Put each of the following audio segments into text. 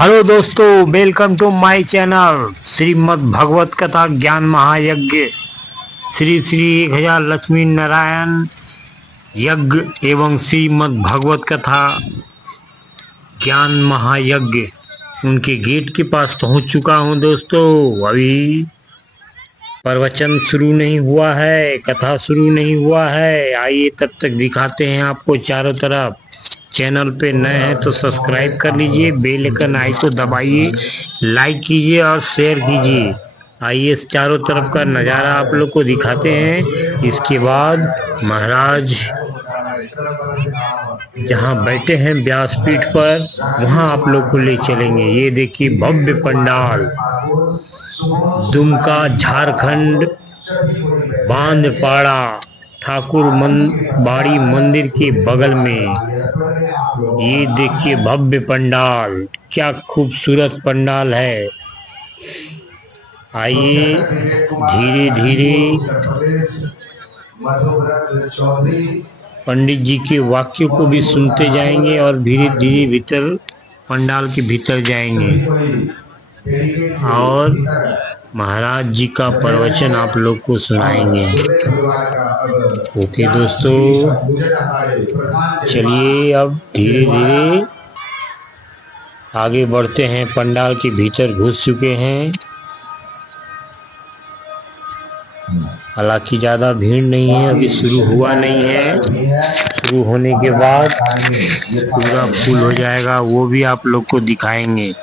Hello दोस्तों, welcome to my channel Shrimad Bhagwat कथा ज्ञान महायज्ञ। श्री श्री 1000 लक्ष्मी नारायण यज्ञ एवं श्रीमद् भगवत कथा ज्ञान महायज्ञ उनके गेट के पास पहुंच चुका हूं दोस्तों। अभी प्रवचन शुरू नहीं हुआ है, कथा शुरू नहीं हुआ है। आइए तब तक दिखाते हैं आपको चारों तरफ। चैनल पे नए हैं तो सब्सक्राइब कर लीजिए, बेल आइकन आई को दबाइए, लाइक कीजिए और शेयर कीजिए। आइए चारों तरफ का नज़ारा आप लोग को दिखाते हैं। इसके बाद महाराज जहाँ बैठे हैं व्यासपीठ पर, वहाँ आप लोग को ले चलेंगे। ये देखिए भव्य पंडाल, दुमका झारखंड बांधपाड़ा ठाकुर बाड़ी मंदिर के बगल में। ये देखिए भव्य पंडाल, क्या खूबसूरत पंडाल है। आइए धीरे धीरे पंडित जी के वाक्यों को भी सुनते जाएंगे और धीरे धीरे भीतर पंडाल के भीतर जाएंगे और महाराज जी का प्रवचन आप लोग को सुनाएंगे। ओके दोस्तों, चलिए अब धीरे धीरे आगे बढ़ते हैं। पंडाल के भीतर घुस चुके हैं। हालांकि ज़्यादा भीड़ नहीं है, अभी शुरू हुआ नहीं है। शुरू होने के बाद पूरा फुल हो जाएगा, वो भी आप लोग को दिखाएंगे।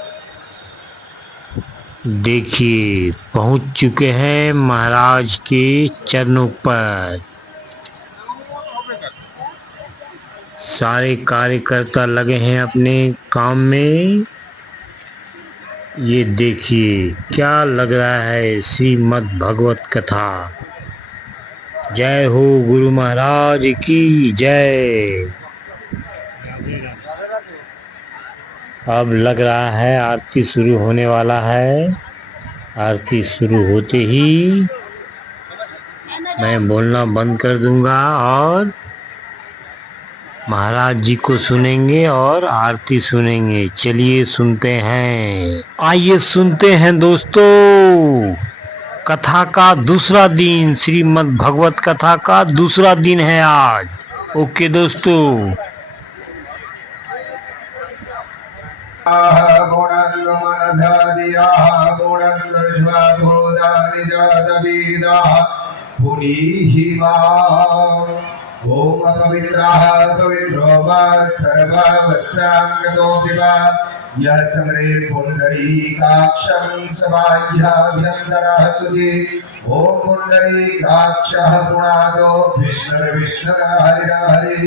देखिए पहुंच चुके हैं महाराज के चरणों पर। सारे कार्यकर्ता लगे हैं अपने काम में। ये देखिए क्या लग रहा है, श्रीमद् भगवत कथा। जय हो गुरु महाराज की जय। अब लग रहा है आरती शुरू होने वाला है। आरती शुरू होते ही मैं बोलना बंद कर दूंगा और महाराज जी को सुनेंगे और आरती सुनेंगे। चलिए सुनते हैं। आइए सुनते हैं दोस्तों। कथा का दूसरा दिन, श्रीमद् भगवत कथा का दूसरा दिन है आज। ओके दोस्तों। ओम पवित्रः पवित्रो वा सर्ववस्त्रांगतो विवा यः स्मरेत् पुण्डरीकाक्षं सबाह्याभ्यन्तरः सुधि। ओम पुण्डरीकाक्षः पुनादो विष्णुर्विष्णुर हरिर्हरि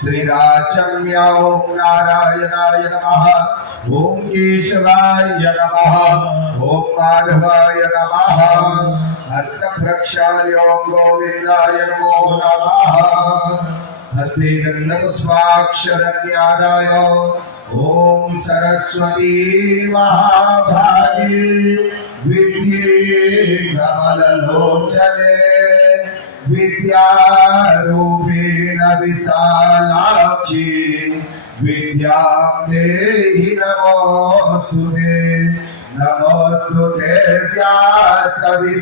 त्रिराचम्य। ओम नारायणाय नमः। ओम केशवाय नमः। ओम माधवाय नमः। हस्तप्रक्षाल्य ओम गोविन्दाय नमो नमः। हस्ते गन्धपुष्पाक्षरन्यादाय ओम सरस्वती महाभागी विद्ये कमललोचने विद्यारूपेण विशालाक्षी विद्यां देहि नमोऽस्तुते। नमोस्तुते व्यासविशालबुद्धे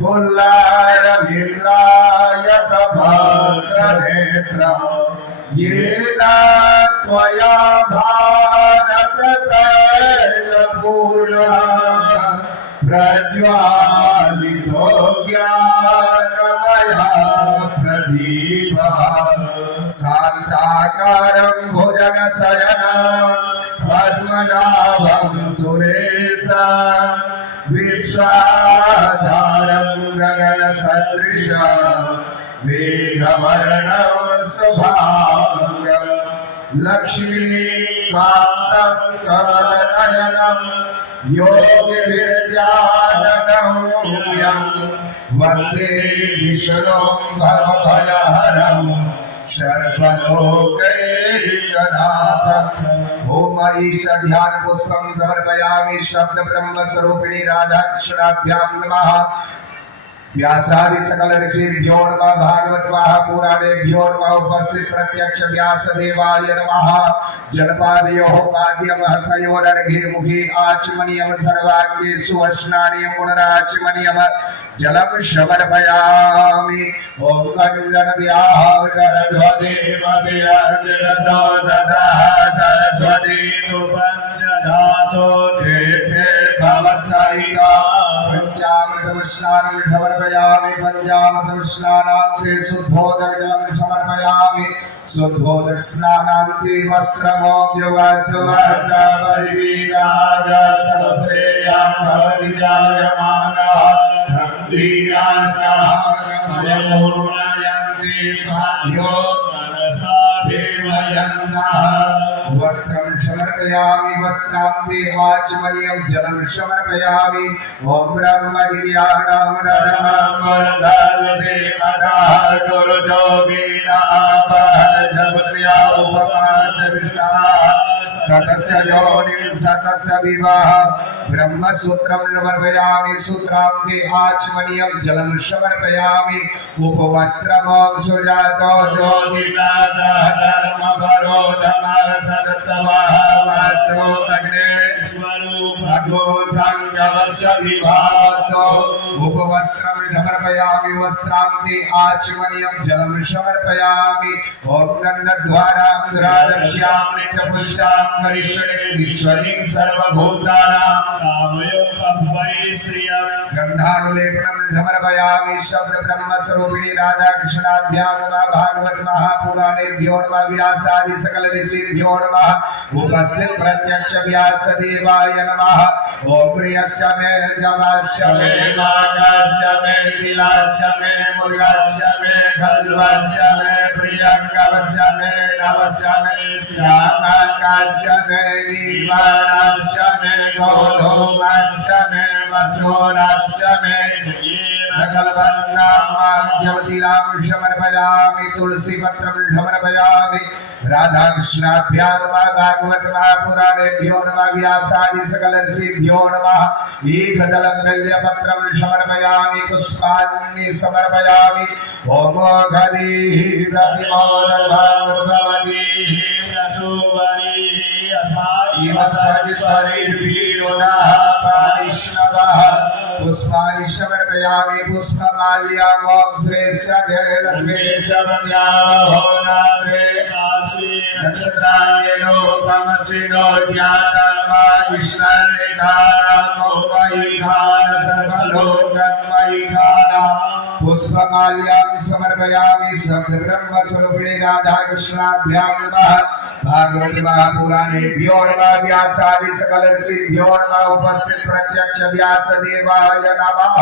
फुल्लारविन्द्राय तपत्रनेत्रम् येन त्वया भारततैलपूर्णः प्रज्वालितो ज्ञानमयः प्रदीपः शान्ताकारं भुजगशयनं पद्मनाभं सुरेशं विश्वाधारं गगनसदृशं मेघवर्णं शुभांगं लक्ष्मीकान्तं कमलनयनं योगिविद्यानगम्यं वन्दे विष्णुं भवभयहरं सर्वलोकैकनाथम्। ओम ईश ध्यान पुष्पं समर्पयामि। शब्द ब्रह्म स्वरूपिणी राधा कृष्णाभ्यां नमः। व्यासादि सकल ऋषिभ्यो नमः भागवत महापुराणेभ्यो नमः उपस्थित प्रत्यक्ष व्यास देवाय नमः जलपादयोः पाद्यमः सयोरर्घे मुखे आचमनीयं सर्वाङ्गेषु स्नानीयं गुणराचमनीयं जलं समर्पयामि ॐ गङ्गनद्याः सरस्वती मदया जलदोदसः सरस्वती तु पञ्चदासो देशे भवसरिता पंचामृतं स्नानं समर्पयामि पंचामृतं स्नानान्ते शुद्धोदकजलं समर्पयामि शुद्धोदक स्नानान्ते वस्त्रमोऽव्यवसवरिवीराजसवसेयां भवति जायमानः धीरासामयमुर्नयन्ति स्वाध्यो मनसाभिमयन्नः वस्त्रं समर्पयामि वस्त्रान्ते आचमनीयं जलं समर्पयामि ॐ ब्रह्मविद्यानां रथमर्दधे मदाः सुरजो वीरावः समुद्र्या उपमासविष्टाः सतस्य योनिं सतस्य विवाह ब्रह्मसूत्रं समर्पयामि सूत्रान्ते आचमनीयं जलं समर्पयामि उपवस्त्रमं सुजातो ज्योतिषा सहधर्मपरो धमः सदसवः वासो अग्ने स्वरूपगो सङ्गवस्य विभासो उपवस्त्रं समर्पयामि वस्त्रान्ते आचमनीयं जलं समर्पयामि ॐ गन्धद्वारां दुरादर्श्यां नित्यपुष्टां करिष्यणीं ईश्वरीं सर्वभूतानां गन्धानुलेपनं समर्पयामि शब्द ब्रह्मस्वरूपिणी राधाकृष्णाभ्यां नमः भागवत महापुराणेभ्यो नमः व्यासादि सकल ऋषिभ्यो नमः उपस्थित प्रत्यक्ष व्यासदेवाय नमः ॐ प्रियस्य मे जवस्य मे माघस्य मे किलास्य मे मुर्गस्य मे खल्वस्य मे प्रियङ्गवस्य मे नवस्य मे श्यामकस्य मे नीवारस्य मे गोधूमस्य मे वसोरस्य मे सकलवन्नां जवतीलां समर्पयामि तुलसीपत्रं समर्पयामि राधाकृष्णाभ्यां नमः भागवत महापुराणेभ्यो नमः व्यासादि सकल ऋषिभ्यो नमः एकदलं बेल्यपत्रं समर्पयामि पुष्पाणि समर्पयामि ॐ गदीः प्रतिमोदभवतीः रसोवरीः असाइव सजितरिर्वीरोदाः पारिष्णवः पुष्पाणि समर्पयामि पुष्पमाल्यां श्रेष्ठे लक्ष्मीशमन्याहोरात्रे नक्षत्राण्येनोपमस्विनो ज्ञातन्मा ईश्वरनिधानमोमयिधान सर्वलोकमयिधान पुष्पमाल्यां समर्पयामि शब्द ब्रह्मस्वरूपिणी राधाकृष्णाभ्यां नमः भागवत महापुराणेभ्यो नमः व्यासादि सकल ऋषिभ्यो नमः उपस्थित प्रत्यक्ष व्यासदेवाय नमः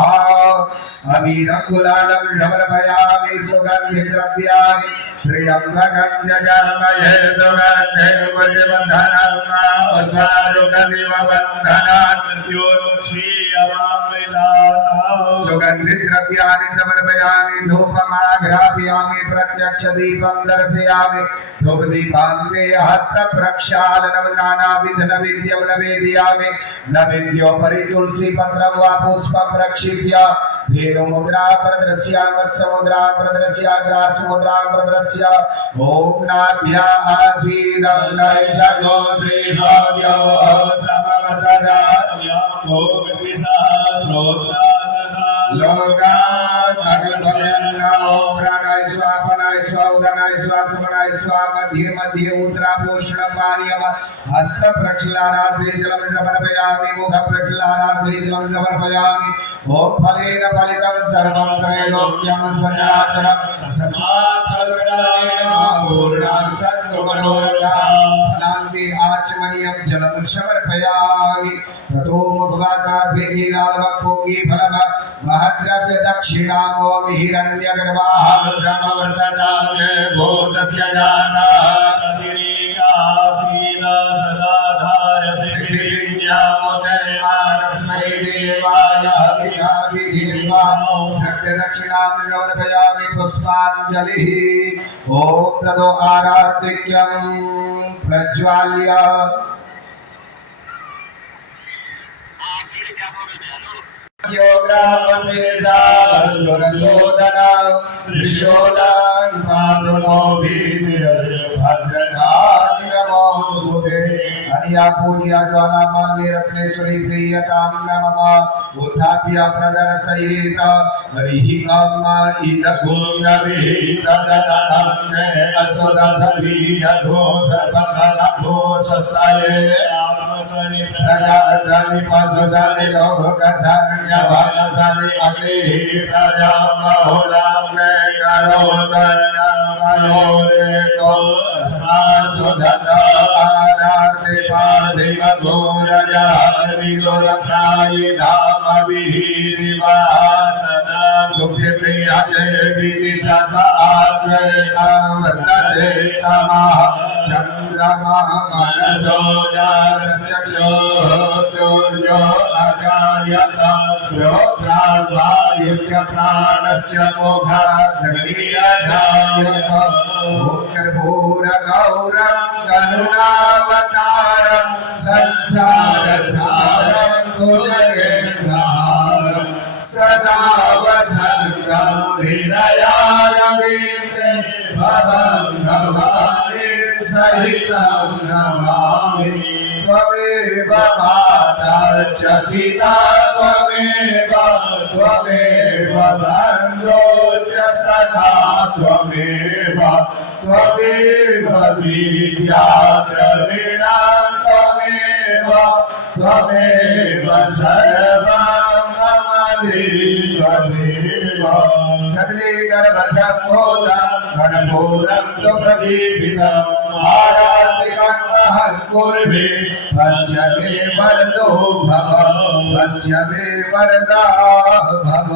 अबीरं गुलालं समर्पयामि सुगन्धिद्रव्याणि त्र्यम्बकं जजामहे सुगन्धिं पुण्यवर्धनं उद्धारकमिव बन्धनात् मृत्योर्मुक्षीयमामृतात् सुगन्धिद्रव्याणि समर्पयामि धूपमाघ्रापयामि प्रत्यक्ष दीपं दर्शयामि धूपदीपान्ते हस्तप्रक्षालनं नानाविध नैवेद्यं निवेदयामि नैवेद्योपरि तुलसीपत्रं वा पुष्पं प्रक्षिप्य धेनुमुद्रा प्रदर्श्य वत्समुद्रा प्रदर्श्य ग्रासमुद्रा प्रदर्श्य ॐ नाभ्याः आसीदं नैषगो श्रीभव्यो समवर्तदात् लोकात् अग्निभयन्नो प्राणाय स्वापनाय स्वाउदनाय स्वासमनाय स्वा मध्ये मध्ये उत्तरापोषणपानीयम हस्तप्रक्षालनार्थे जलं समर्पयामि मुखप्रक्षालनार्थे जलं समर्पयामि ॐ फलेन फलितं सर्वं त्रैलोक्यं सचराचरं तस्मात् फलप्रदानेन पूर्णां सन्तु मनोरथाः फलान्ते आचमनीयं जलं समर्पयामि ततो मुखवासार्थे हीलालवक्पोङ्गी फलम महद्रव्य दक्षिणामो हिरण्यगर्भाः समवर्ततां भूतस्य जाताः पृथिव्यामुदयमानस्मै देवाय विधिर्वा दक्षिणां समर्पयामि पुष्पाञ्जलिः ॐ तदो आरार्तिक्यं प्रज्वाल्य योग्रामशेषा सुरसोदना त्रिशूलां पादुनो भद्रकाली नमोस्तुते अनिया पूज्या ज्वालामाल्य रत्नेश्वरी प्रियतां नमः उत्थाप्य प्रदर्शयेत हरिः कामा इदगुण्डविहितदनन्ने असुदसबीजधो सर्वकलभो सस्ताये प्रजासनि पशुसनि लोकसनि भगसनि अग्निः प्रजामहुलां मे करोदन्यमलोरेतो सासुधनारार्ति पार्थिवघोरजार्विघोरप्रायिधामविहिरिवासना दुःखिप्रियदेविदिशासात्मैकावर्तते तमः चन्द्रमा मनसो जातस्य सूर्यो अजायत श्रोत्राद्वायुष्य प्राणस्य मोघादग्निरजायत भूर्भुवगौरं करुणावतारं संसारसारं भुजगेन्द्रहारं सदा वसन्तं हृदयारविन्दे भवं भवानी सहितं नमामि त्वमेव माता च पिता त्वमेव बन्धो च सखा त्वमेव विद्या द्रविणां त्वमेव सर्वं मम देव कदलीगर्भसम्भूतं कर्पूरं तु प्रदीपितम् आराधिकं महः कुर्वे पश्यमे वरदो भव पश्यमे वरदा भव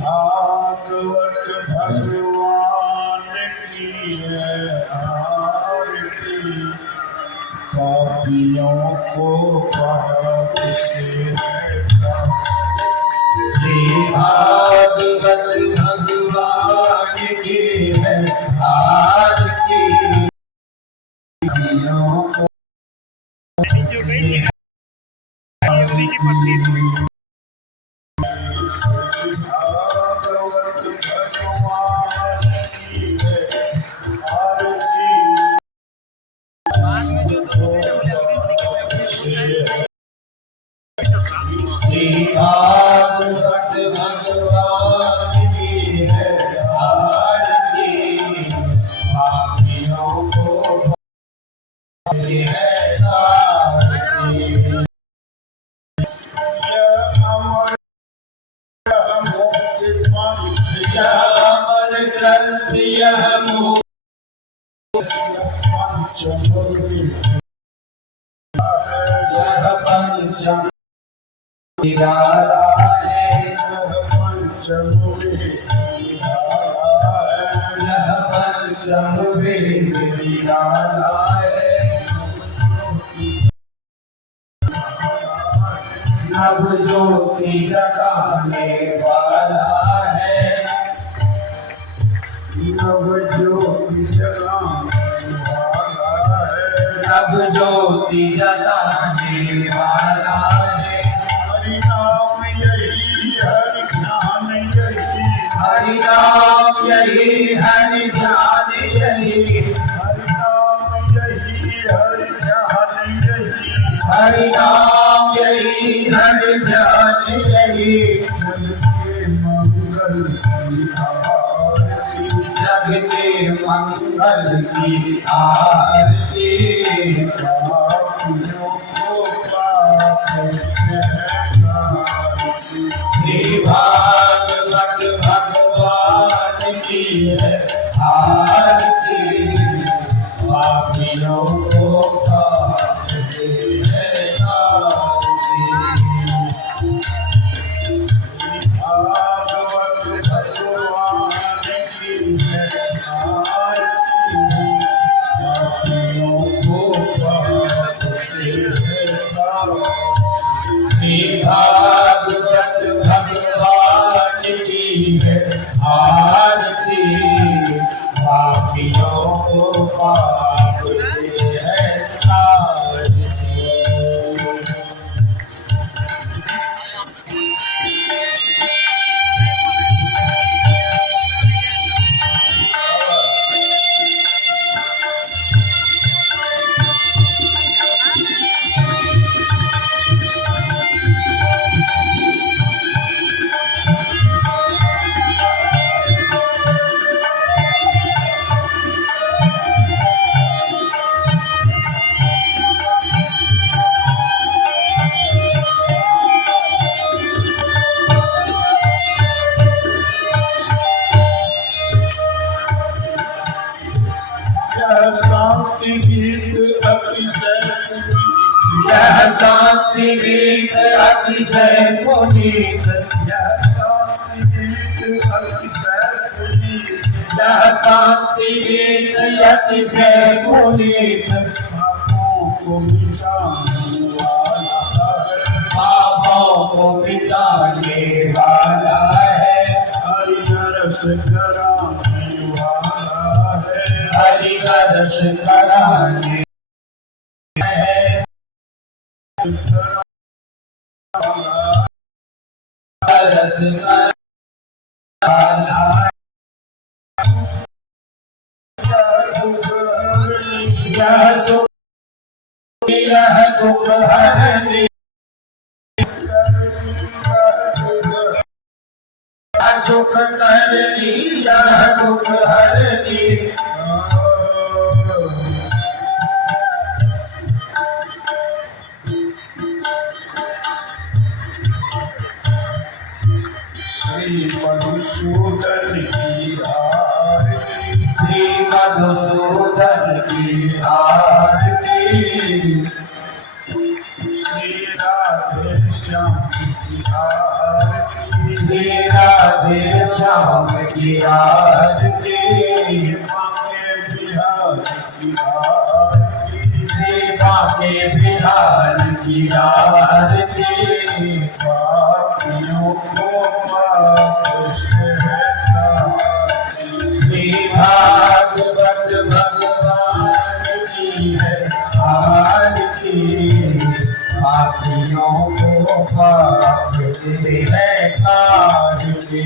भागवत भगवान की है आरती पापियों को पाप से श्री भागवत भगवान की है आरती पापियों को श्री भागवत भगवान की है आरती पापियों को है अमर ग्रंथ यह पंचम निराला है यह पंचम वेद निराला है नव ज्योति जगाने वाला है नव ज्योति जगाने वाला है नव ज्योति जगाने वाला है हरि नाम यही हरि ध्यान यही हरि नाम यही हरि ध्यान यही हरि नाम यही हरि ध्यान यही हरि नाम यही हरि ध्यान यही जग के मंगल की आरती जग के मंगल की आरती श्री भागवत श्री भागवत भगवान की है आरती, पापियों को पाप से है तारती। शांति गीत अतिशय यह शांति गीत अतिशय पुनीत, शांति गीत अतिशय पुनीत, यह शांति गीत अतिशय पुनीत, पापों को मिटाने वाला है, पापों को मिटाने वाला है, हरि रस कराने वाला है, हरि रस कराने है, रस कराना है। यह सुख यह दुख हरने, सुख करनी यह दुख हरनी, श्री मधुसूदन की आरती, श्री मधुसूदन की आरती, श्री राधे श्याम की आरती, श्री राधे श्याम की आरती, बांके बिहार की आरती, श्री बांके बिहार की आरती, पापियों को पाप से तारती, श्री भागवत भगवान की है आरती, पापियों को पाप से है तारती।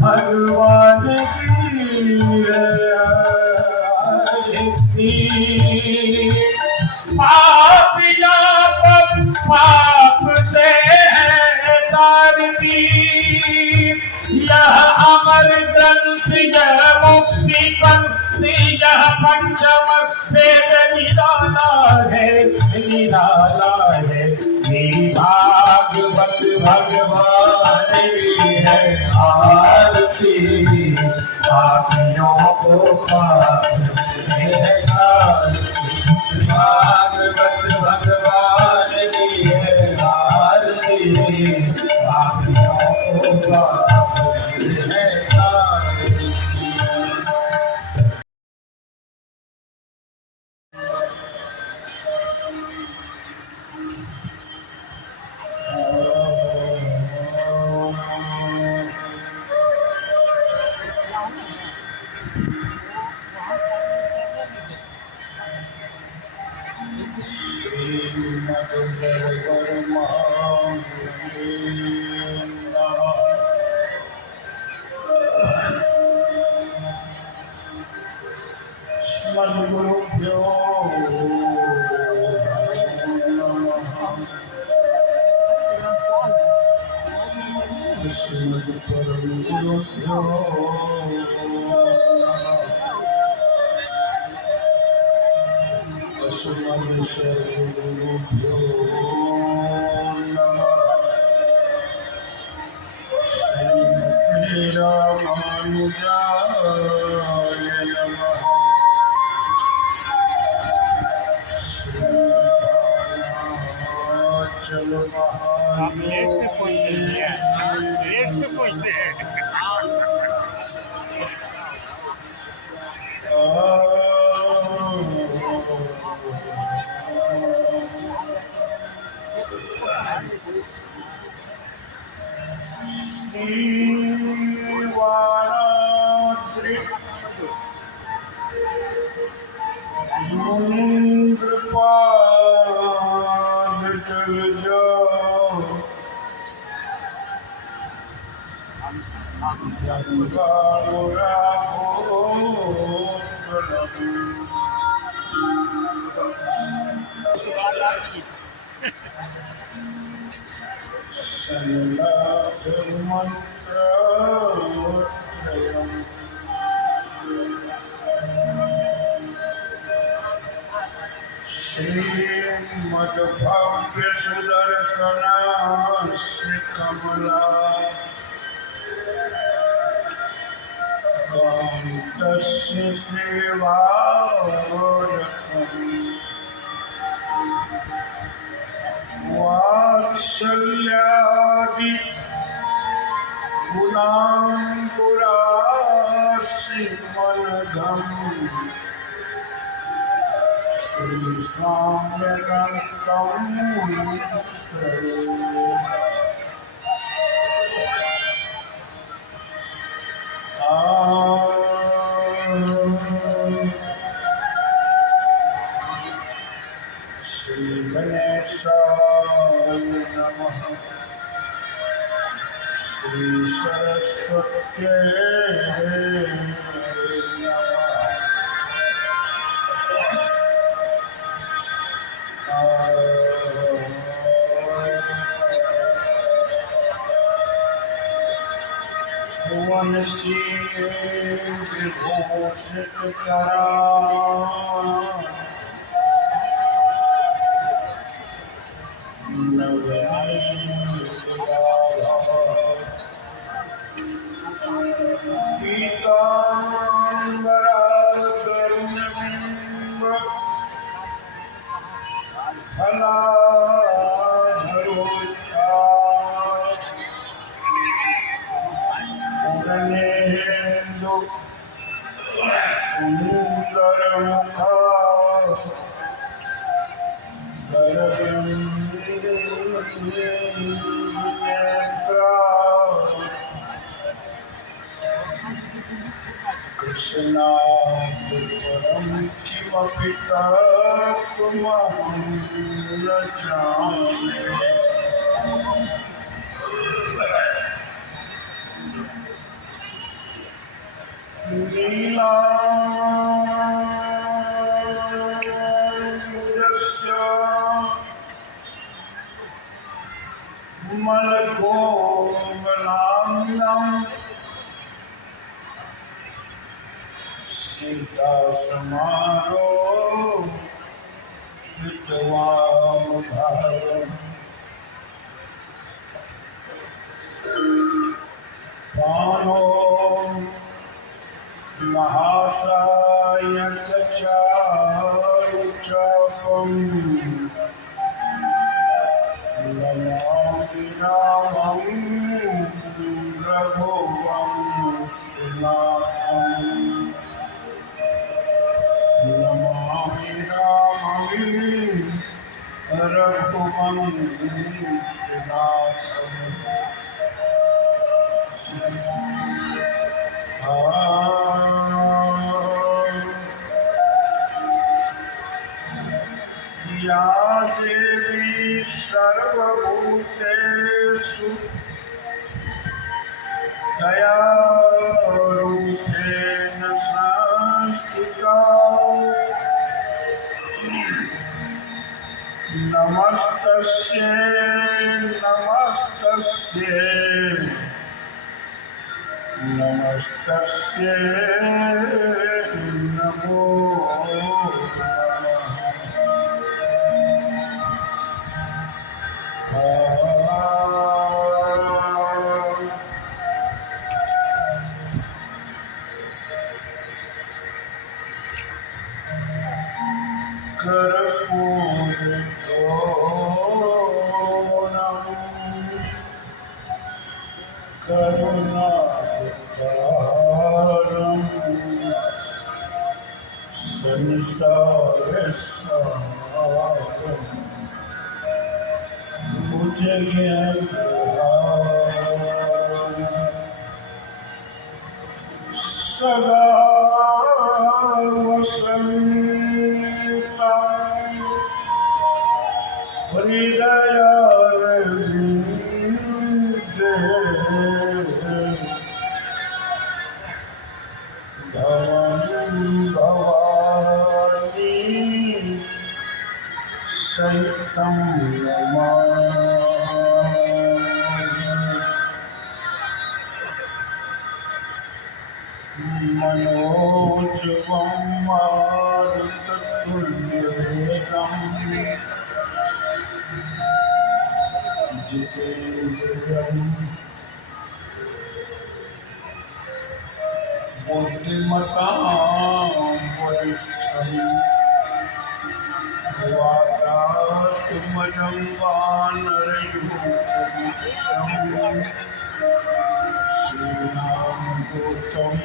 भगवान की पापियों को पाप से है तारती, यह अमर ग्रंथ यह मुक्ति पंक्ति यह पंचम वेद निराला है निराला है। श्री भागवत भगवान की है आरती, पापियों को पाप से है तारती, भागवत भगवान की है श्रीमद्गुरुभ्यो नमः श्रीमद्परमगुरुभ्यो नमः श्रीमद्सद्गुरुभ्यो नमः श्रीमते रामानुजाय नमः चलो आप लेट से पहुंचते हैं, लेट से पहुंचते हैं। मुनिंद्रपाद जल जाओ गंगा मंत्र श्रीमद्भव्य सुदर्शना श्री कमला कांतस्य श्रीवारकम् वात्सल्यादि गुणांकुराशिमनघम् श्री गणेशाय नमः श्री सरस्वत्यै भुवनश्री विभूषित करा पीताम्बरा करुणबिम्ब फलाधरोष्ठा पूर्णेन्दु सुन्दरमुखा कृष्णापुरं किमपि तत्त्वमहं न जाने नीलांजस्य मलकोमलांगं सीतासमारोहितवामभागम् पानो महासायकचारुचापम् रामं रघुवंशनाथं नमामि रामं या देवी सर्वभूतेषु दयारूपेण संस्थिता नमस्तस्यै नमो करुणावतारं संसारसारं भुजगेन्द्रहारं सदा वसन्तं हृदयारविन्दे भवं भवानी सहितं नमामि मनोजवं मारुततुल्यवेगं जितेन्द्रियं बुद्धिमतां वरिष्ठं वातात्मजं वानरयूथमुख्यं श्रीरामदूतं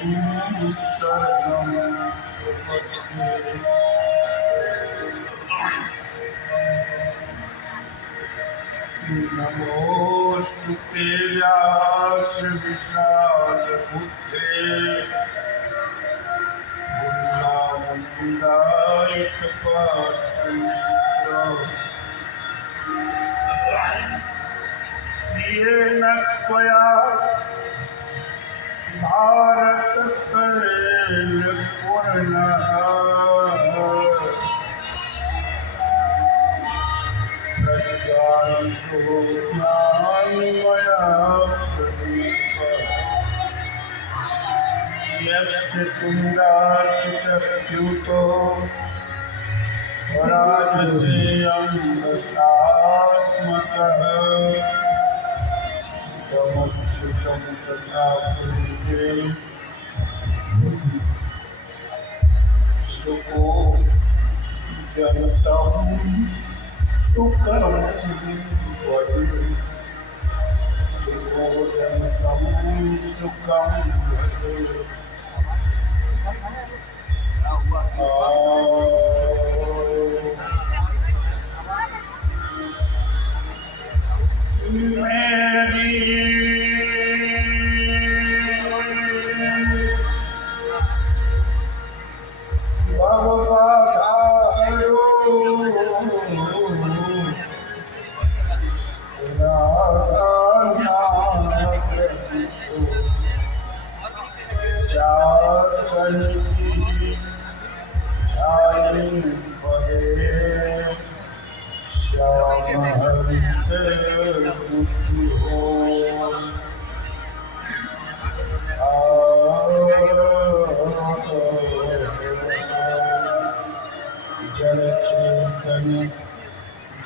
शरणं प्रपद्ये नमोऽस्तु ते व्यासविशालबुद्धे येन त्वया भारततैलपूर्णः प्रज्वालितो ज्ञानमया प्रदीपः यस्य तुङ्गाच्युतश्च्युतो पराजते अम्बसात्मकः तमुच्युतं तथा पूर्वे सुको जनतं सुखं वद सुको जनतं सुखं वद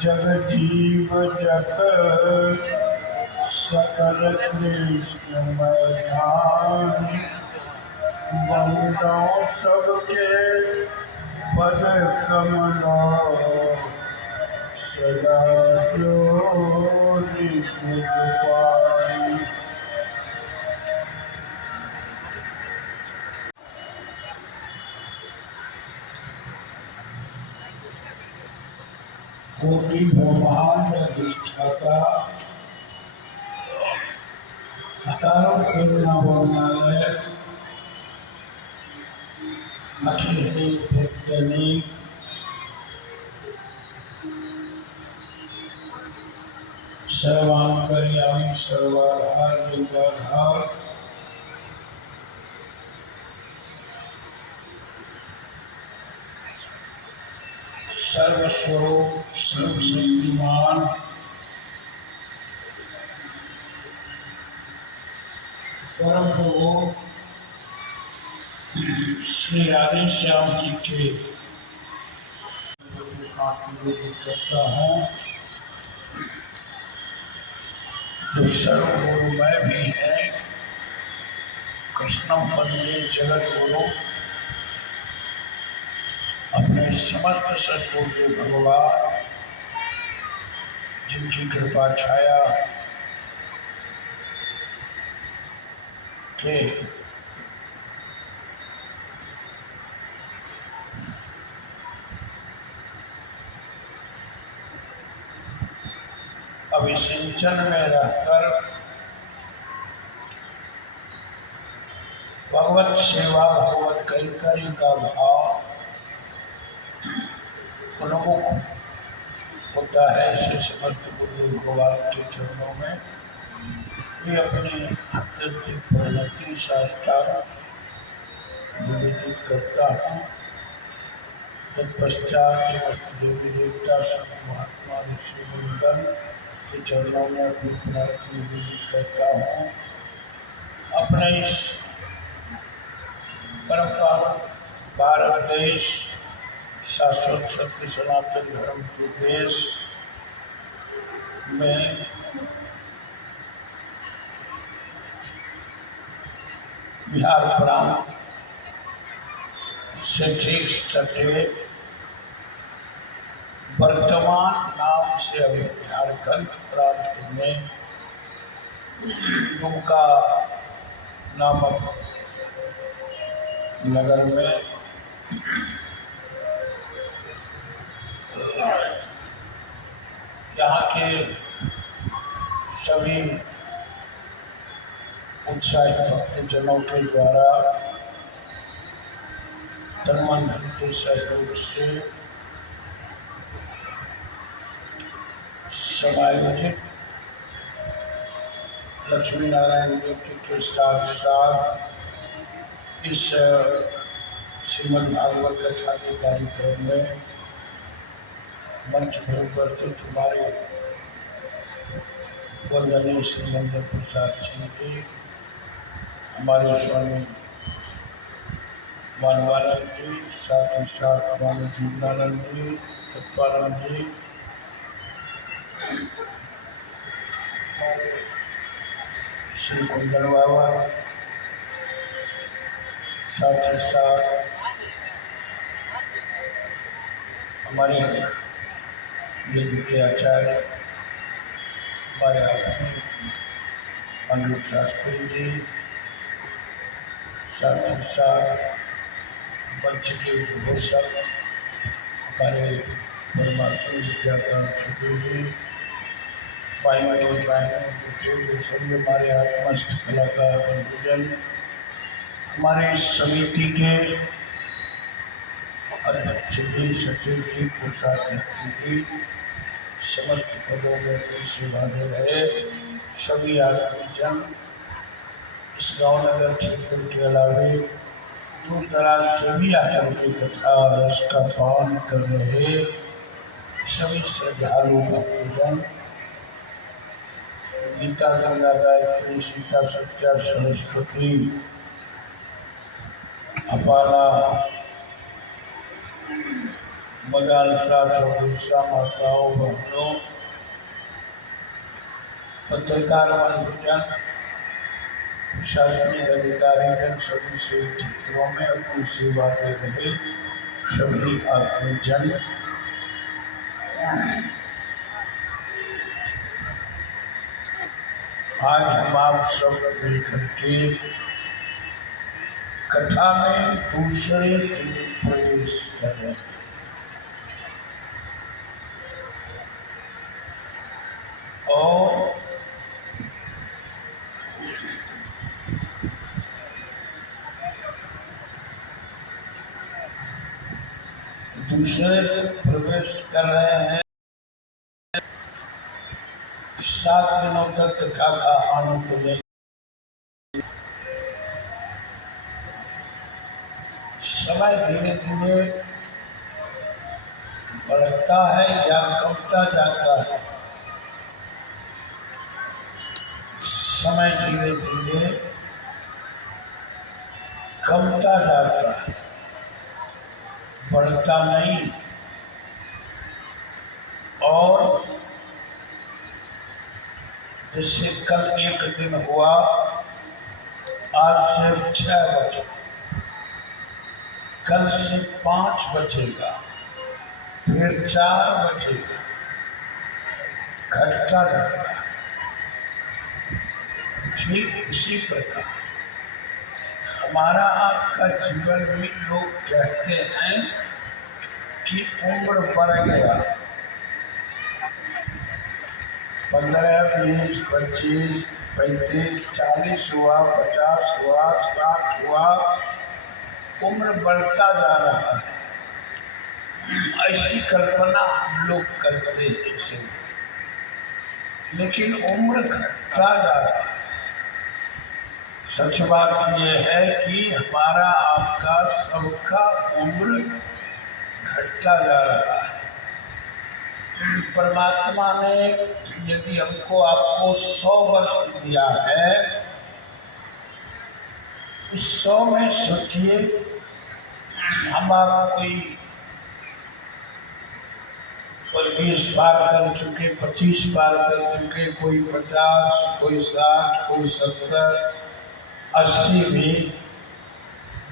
जगजीव जत सकल कृष्णमय ध्यान वंदो सबके पद कमलो सदा जो निज पाई। कोटि ब्रह्मांड अधिष्ठाता अकाल करुणावनालय अखिल हरि भक्तनी सर्वांतर्यामी सर्वाधार लिंगाधार सर्वस्वरूप सर्वशक्तिमान परम प्रभु श्री राधे श्याम जी के साथ निवेदन करता हूँ, जो सर्वगुरुमय भी है, कृष्णम वंदे जगत गुरु, अपने समस्त सद्गुरुदेव भगवान जिनकी कृपा छाया के अभिसिंचन में रहकर भगवत सेवा भगवत कैंकर्य का भाव उन्मुख होता है, इसे समस्त गुरुदेव भगवान के चरणों में ये अपनी अत्यंत परिणति साष्टांग निवेदित करता हूँ। तत्पश्चात समस्त देवी देवता सब महात्मा ऋषि मुनिगण के चरणों में अपनी प्रणति निवेदित करता हूँ। अपने इस परम पावन भारत देश, शाश्वत सत्य सनातन धर्म के देश में बिहार प्रांत से ठीक सटे वर्तमान नाम से अभी झारखंड प्रांत में दुमका नामक नगर में यहाँ के सभी उत्साहित भक्तजनों के द्वारा तन मन धन के सहयोग से समायोजित लक्ष्मी नारायण यज्ञ के साथ साथ इस श्रीमद् भागवत कथा के कार्यक्रम में मंच पर उपस्थित हमारे वंदनीय श्री मंदिर प्रसाद सिंह जी, हमारे स्वामी मानवानंद जी, साथ ही साथ स्वामी जीवनानंद जी, तत्वानंद जी, श्री कुंदन बाबा, साथ ही साथ हमारे यज्ञ के आचार्य हमारे आत्मी अनिरुद्ध शास्त्री जी, साथ ही साथ मंच के उद्घोषक हमारे परमात्मा विद्याकांत शुक्ल जी, भाइयों और बहनों, बच्चों, सभी हमारे आत्मस्थ कलाकार बंधुजन, हमारे इस समिति के अध्यक्ष जी, सचिव जी, कोषाध्यक्ष जी, समस्त पदों में सेवा दे रहे सभी आत्मीजन, इस गाँव नगर क्षेत्र के अलावे दूर दराज से भी आकर के कथा रस का पान कर रहे सभी श्रद्धालु भक्तजन, गीता गंगा गायत्री सीता सत्या सरस्वती अपाला मदालसा सौसा माताओं बहनों, पत्रकार बंधुजन, प्रशासनिक अधिकारीगण, सभी से क्षेत्रों में अपनी सेवा दे रहे सभी आत्मीजन, आज हम आप सब मिलकर के कथा में दूसरे दिन प्रवेश कर रहे हैं। और दूसरे दिन प्रवेश कर रहे हैं। 7 दिनों तक कथा का आनंद लें। समय धीरे धीरे बढ़ता है या कमता जाता है। समय धीरे धीरे कमता जाता है, बढ़ता नहीं। और जैसे कल एक दिन हुआ, आज से 6 बजे, कल से 5 बजेगा, फिर 4 बजेगा, घटता जाता है। ठीक उसी प्रकार हमारा आपका जीवन भी लोग कहते हैं कि उम्र बढ़ गया। 15, 20, 25, 35, 40 हुआ, 50 हुआ, 60 हुआ, उम्र बढ़ता जा रहा है। ऐसी कल्पना हम लोग करते हैं, लेकिन उम्र घटता जा रहा है। सच बात यह है कि हमारा आपका सबका उम्र घटता जा रहा है। परमात्मा ने यदि हमको आपको 100 वर्ष दिया है, उस 100 में सोचिए हम आप कोई 20 पार कर चुके, 25 पार कर चुके, कोई 50, कोई 60, कोई 70, 80 भी।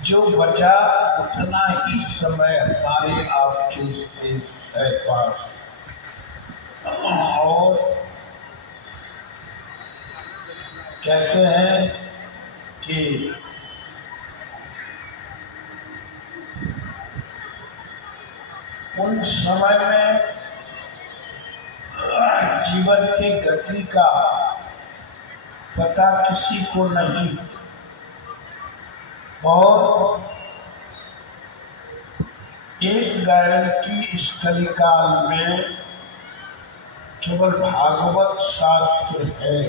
जो बचा उतना ही समय हमारे आपके शेष है पास। और कहते हैं कि उन समय में जीवन की गति का पता किसी को नहीं। और एक गारंटी इस कलिकाल में केवल भागवत शास्त्र है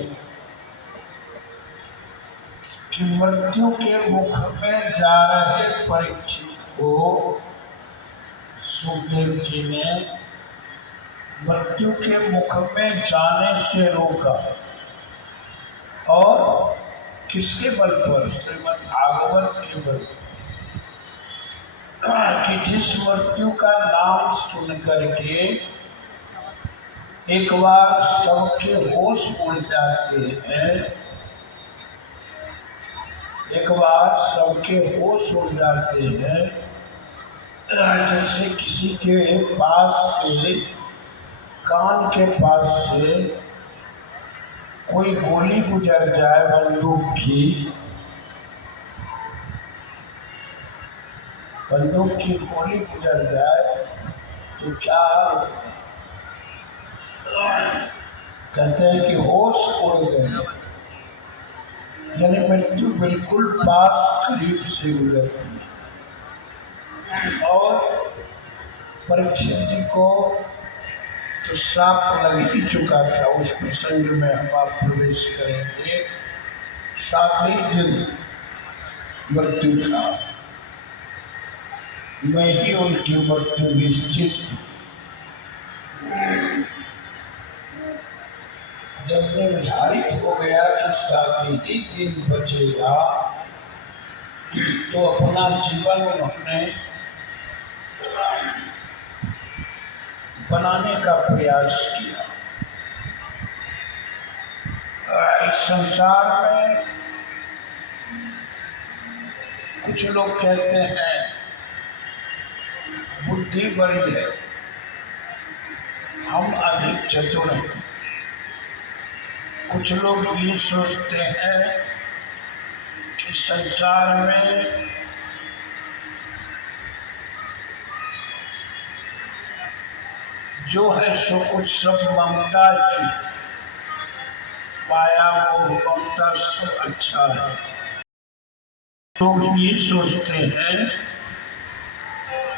कि मृत्यु के मुख में जा रहे परीक्षित को सुखदेव जी ने मृत्यु के मुख में जाने से रोका। और किसके बल पर? श्रीमद् भागवत के बल पर, कि जिस मृत्यु का नाम सुन करके एक बार सबके होश उड़ जाते हैं, एक बार सबके होश उड़ जाते हैं, जैसे किसी के पास से, कान के पास से कोई गोली गुजर जाए बंदूक की गोली गुजर जाए तो क्या कहते हैं कि होश उड़ गए, यानी मृत्यु बिल्कुल पास करीब से गुजरती है। और परीक्षित जी को तो सांप लग ही चुका था। उस प्रसंग में हम आप प्रवेश करेंगे। 7 ही दिन मृत्यु था, मैं ही उनकी मृत्यु निश्चित। जब निर्धारित हो गया कि 7 ही दिन बचेगा, तो अपना जीवन उन्होंने बनाने का प्रयास किया। इस संसार में कुछ लोग कहते हैं बुद्धि बड़ी है, हम अधिक चतुर हैं। कुछ लोग ये सोचते हैं कि संसार में जो है सो कुछ सब ममता ही है, माया मोह ममता सब अच्छा है। लोग ये सोचते हैं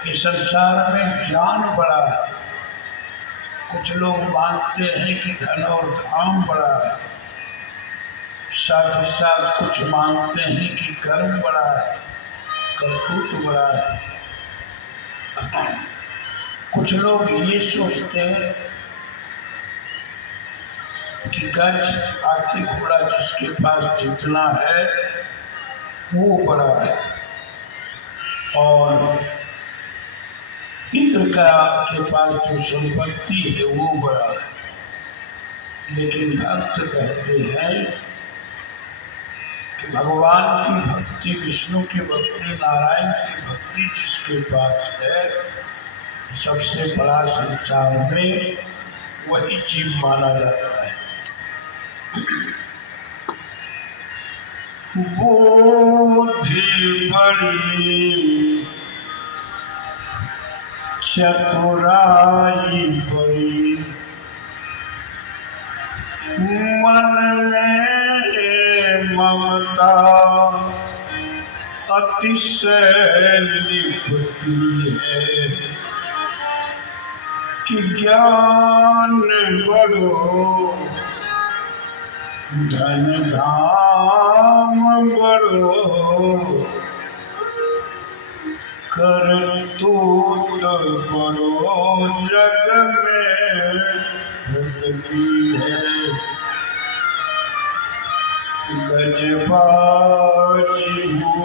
कि संसार में ज्ञान बड़ा है, कुछ लोग मानते हैं कि धन और धाम बड़ा है, साथ ही साथ कुछ मानते हैं कि कर्म बड़ा है, करतूत बड़ा है। कुछ लोग ये सोचते हैं कि गज हाथी घोड़ा जिसके पास जितना है वो बड़ा है और इंद्र का के पास जो संपत्ति है वो बड़ा है। लेकिन भक्त कहते हैं कि भगवान की भक्ति, विष्णु की भक्ति, नारायण की भक्ति जिसके पास है, सबसे बड़ा संसार में वही जीव माना जाता है। बुद्धि बड़ी चतुराई बड़ी, मन में ममता अतिशय लिपटी है, कि ज्ञान बड़ो धन धाम बड़ो, करतूत बड़ो जग में भगती है। गजबाजी हूँ